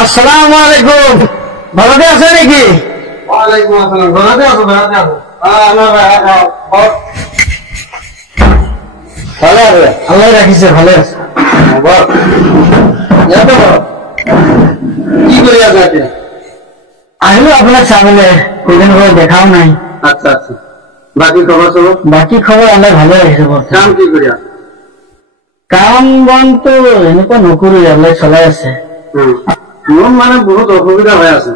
আসসালামু আলাইকুম। ভালোতে আছে নাকি? ওয়ালাইকুম আসসালাম। ভালোতে আছো? ভালো আছে? ভালো আছে, আল্লাহ রাখিছে, ভালো আছে। কি করি আছে? আহিলো আপনার সামনে, সেদিন করে দেখাও নাই। আচ্ছা আচ্ছা, বাকি খবর সব? বাকি খবর আল্লাহ ভালো রাখিছে। কাম কি করি আছে? কাম বন তো এনেকুৱা নকৰো, আল্লাহ চলাই আছে। মোৰ মানে বহুত অসুবিধা হৈ আছে।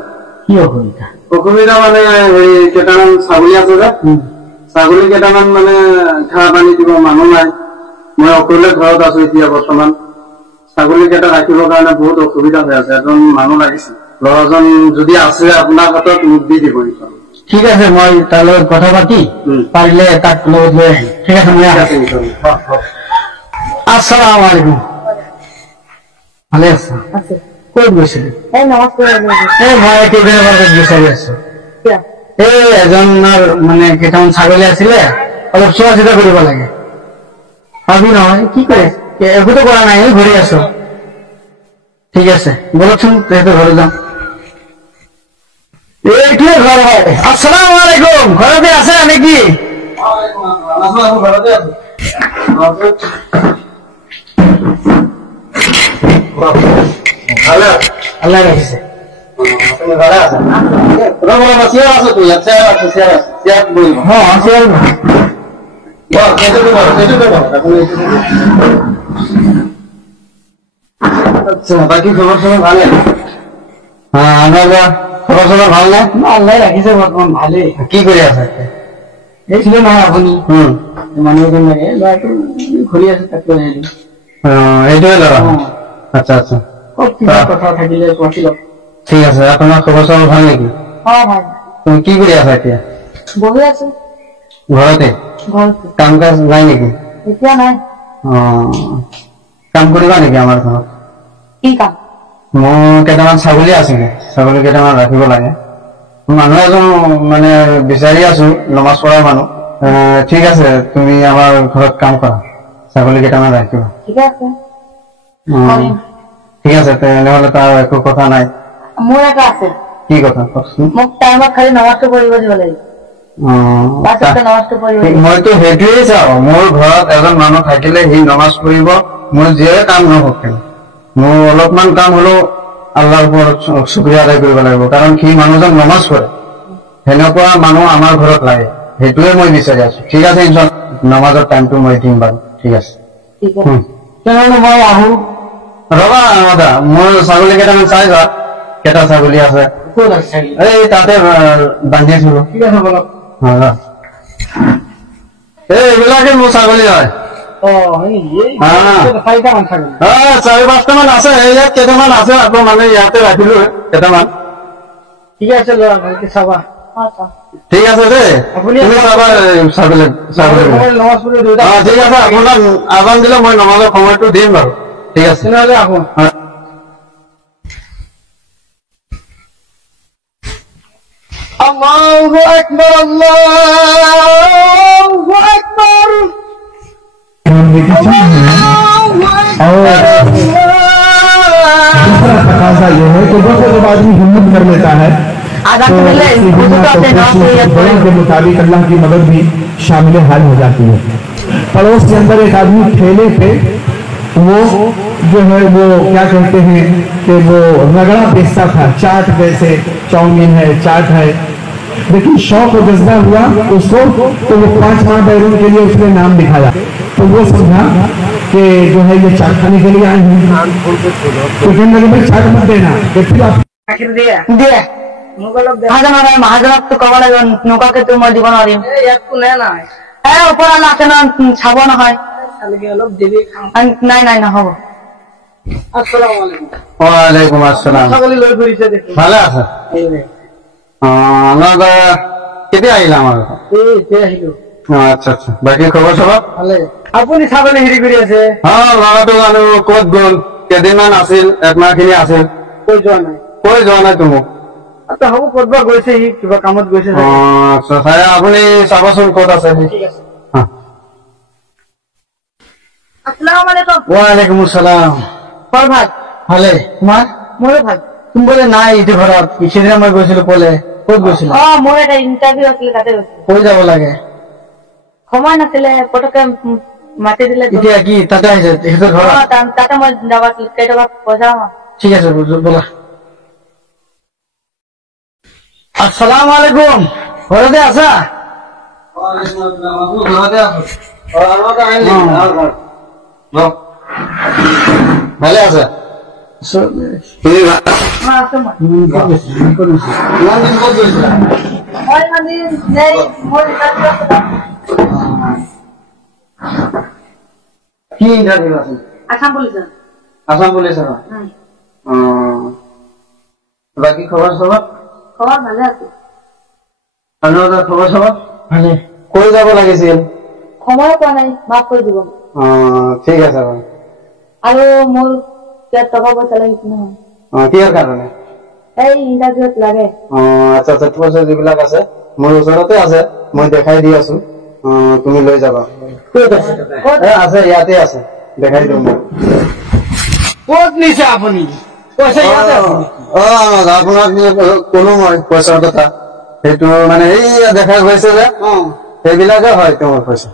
কি অসুবিধা? অসুবিধা মানে হেৰি কেইটামান ছাগলী আছে যে, ছাগলী কেইটামান মানে ঘাঁহ পানী দিব মানুহ নাই। মই অকলে ঘৰত আছো এতিয়া বৰ্তমান। ছাগলী কেইটা ৰাখিবৰ কাৰণে বহুত অসুবিধা হৈ আছে, এজন মানুহ লাগিছিল। ল'ৰাজন যদি আছে আপোনাৰ হাতত মোক দি দিব। ঠিক আছে, মই তাৰ লগত কথা পাতি পাৰিলে তাক লগত লৈ আহিম। ঠিক আছে, মই আসসালামু আলাইকুম। ভালে আছা? ক'ত গৈছিলি? মই কেইদিনৰ আগত বিচাৰি আছো। এই এজনৰ মানে কেইটামান ছাগলী আছিলে, অলপ চোৱা চিতা কৰিব লাগে। পাবি নহয়? কি কৰে? একোতো কৰা নাই, ঘূৰি আছো। ঠিক আছে, বলকচোন তেহেঁতৰ ঘৰত যাম। এইটোৱে ঘৰ হয়। আসসালামু আলাইকুম। ঘৰতে আছে নেকি? ঘৰতে আছো। আল্লাহ ৰাখিছে। বাকী খবৰ চবৰ ভালে? খবৰ চবৰ ভাল নে? আল্লাহ ৰাখিছে বৰ্তমান ভালেই। কি কৰি আছে? এইছিলে নহয় আপুনি মানুহ এজন লাগে, ল'ৰাটো ঘূৰি আছে, তাক লৈ আহিলো। এইটোৱে ল'ৰা? আচ্ছা আচ্ছা, কথা থাকিলে পঢ়ি লওক। ঠিক আছে, আপোনাৰ খবৰ চবৰ ভাল নেকি? ভাল। তুমি কি কৰি আছা এতিয়া? বহি আছো ঘৰতে। কাম কাজ নাই নেকি? এতিয়া নাই। কাম কৰিবা নেকি আমাৰ ঘৰত? কি কাম? মোৰ কেইটামান ছাগলী আছিলে, ছাগলী কেইটামান ৰাখিব লাগে। মানুহ এজন মানে বিচাৰি আছো, নমাজ পঢ়া মানুহ। ঠিক আছে, তুমি আমাৰ ঘৰত কাম কৰা, ছাগলী কেইটামান ৰাখিবা। ঠিক আছে, ঠিক আছে, তেনেহলে তাৰ একো কথা নাই। মোৰ এটা আছে। কি কথা কওকচোন? মোক টাইমত খালি নমাজটো পঢ়িব দিব লাগিব। মইতো সেইটোৱেই চাওঁ, মোৰ ঘৰত এজন মানুহ থাকিলে সি নমাজ পঢ়িব, মোৰ যিয়ে কাম নহওক কেনে। মোৰ অলপমান কাম হলেও আল্লাহৰ ওপৰত শুক্ৰিয়া আদায় কৰিব লাগিব, কাৰণ সি মানুহজন নমাজ পঢ়ে। সেনেকুৱা মানুহ আমাৰ ঘৰত লাগে, সেইটোৱে মই বিচাৰি আছো। ঠিক আছে, নমাজৰ টাইমটো মই দিম বাৰু। ঠিক আছে, তেনেহলে মই আহো। ৰবা ৰবা, মোৰ ছাগলী কেইটামান চাই যোৱা, কেইটা ছাগলী আছে। এই তাতে বান্ধি আছিলো। ঠিক আছে, বলক। এইবিলাকে মোৰ ছাগলী হয়। চাৰি পাঁচটা মান আছে, ইয়াত কেইটামান আছে আকৌ, মানে ইয়াতে ৰাখিলো কেইটামান। ঠিক আছে, ল'ৰা ভালকে চাবা। ঠিক আছে দেই, আপুনি চাবা ছাগলী। ঠিক আছে, আপোনাক আজান দিলে মই নমাজৰ সময়টো দিম বাৰু। ঠিক আছে, তেনেহলে আহো। আল্লাহু আকবার, আল্লাহু আকবার। तकाजा ये है कि जब आदमी हिम्मत कर लेता है के मुताबिक अल्लाह की मदद भी शामिल हाल हो जाती है। पड़ोस के अंदर एक आदमी ठेले पे वो जो है वो क्या कहते हैं कि वो रगड़ा बेचता था, चाट जैसे चाउमीन है, चाट है। लेकिन शौक और जज्बा हुआ उसको, तो वो 5 माह बैरून के लिए उसने नाम लिखाया। तो वो समझा कि जो है ये चाट खाने के लिए आए हैं, तो कहने लगे भाई चाट मत देना, फिर आप महाजनक तो कब लगे नौकाके तो मैं দিব নোৱাৰিম। ওপৰ আছে ন, চাব নহয়। নাই নাই, নহব। ওয়ালাইকুম আসসালাম। ভালে আছে? কেতিয়া আহিলা আমাৰ? আচ্ছা আচ্ছা, বাকী খবৰ চবৰ ভালে? আপুনি ছাগলী হেৰি কৰি আছে? ল'ৰাটো জানো ক'ত গ'ল, কেইদিনমান আছিল, একমাহ খিনি আছিল। কৈ যোৱা নাই তো মোক। হ'ব, ক'তবা গৈছে সি, কিবা কামত গৈছে। আচ্ছা, আপুনি চাবচোন ক'ত আছে। ঠিক আছে। ওয়ালাইকুম আসসালাম। ভালে? তোমাৰ? মোৰো ভাল। তুমি বোলে নাই এইটো ঘৰত সেইদিনা মই গৈছিলো ক'লে ক'ত গৈছিলা মোৰ এটা ইণ্টাৰভিউ আছিলে তাতে গৈছিলো কৈ যাব লাগে সময় নাছিলে পটকে মাতি দিলে এতিয়া কি তাতে আহিছে সিহঁতৰ ঘৰত তাতে মই যাব আছিল কেইটকা পইচা ঠিক আছে ব'লা আসসালামু আলাইকুম ঘৰতে আছা ঘৰতে আছো আমাকে আহিলি ভালে আছে ইমান দিন ক'ত গৈছিলা কি ইণ্টাৰভিউ আছিল আসাম পুলিচৰ আসাম পুলিচৰ বাকী খবৰ চবৰ খবৰ ভালে আছে আৰু খবৰ চবৰ ভালে কৈ যাব লাগিছিল সময় পোৱা নাই মাফ কৰি দিব ঠিক আছে বাৰু আৰু মোৰ টকা পইচা লাগিছে নহয় কিহৰ কাৰণে এই ইণ্টাৰভিউত লাগে আচ্ছা আচ্ছা পইচা যিবিলাক আছে মোৰ ওচৰতে আছে মই দেখাই দি আছো তুমি লৈ যাবা ক'ত আছে আছে ইয়াতে আছে দেখাই দিওঁ মই ক'ত নিছে আপুনি পইচা ইয়াতে আছে আপোনাক কলো মই পইচাৰ কথা সেইটো মানে এই দেখা গৈছে যে সেইবিলাকে হয় তোমাৰ পইচা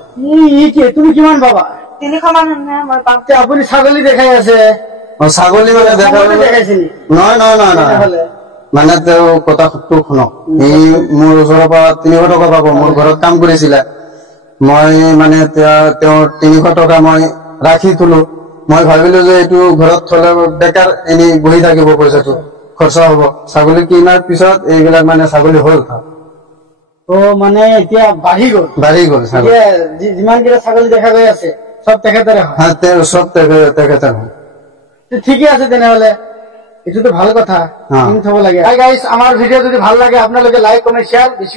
তুমি কিমান পাবা 300 মান মই পাম আপুনি ছাগলী দেখাই আছে ছাগলী মানে দেখাইছে নহয় মানে তেওঁ কথাটো শুনক এই মোৰ ওচৰৰ পৰা 300 টকা পাব মোৰ ঘৰত কাম কৰিছিলে মই মানে তেওঁৰ 300 টকা মই ৰাখি থলো মই ভাবিলো যে এইটো ঘৰত থলে বেকাৰ এনেই বহি থাকিব পইচাটো খৰচা হ'ব ছাগলী কিনাৰ পিছত এইবিলাক মানে ছাগলী হ'ল মানে এতিয়া বাঢ়ি গ'ল যিমান কেইটা ছাগলী দেখা গৈ আছে চব তেখেতৰে হয় চব তেখেতৰ হয় ঠিকে আছে তেনেহলে এইটোতো ভাল কথা থব লাগে আমাৰ ভিডিঅ' যদি ভাল লাগে আপোনালোকে লাইক কমেণ্ট শ্বেয়াৰ বেছি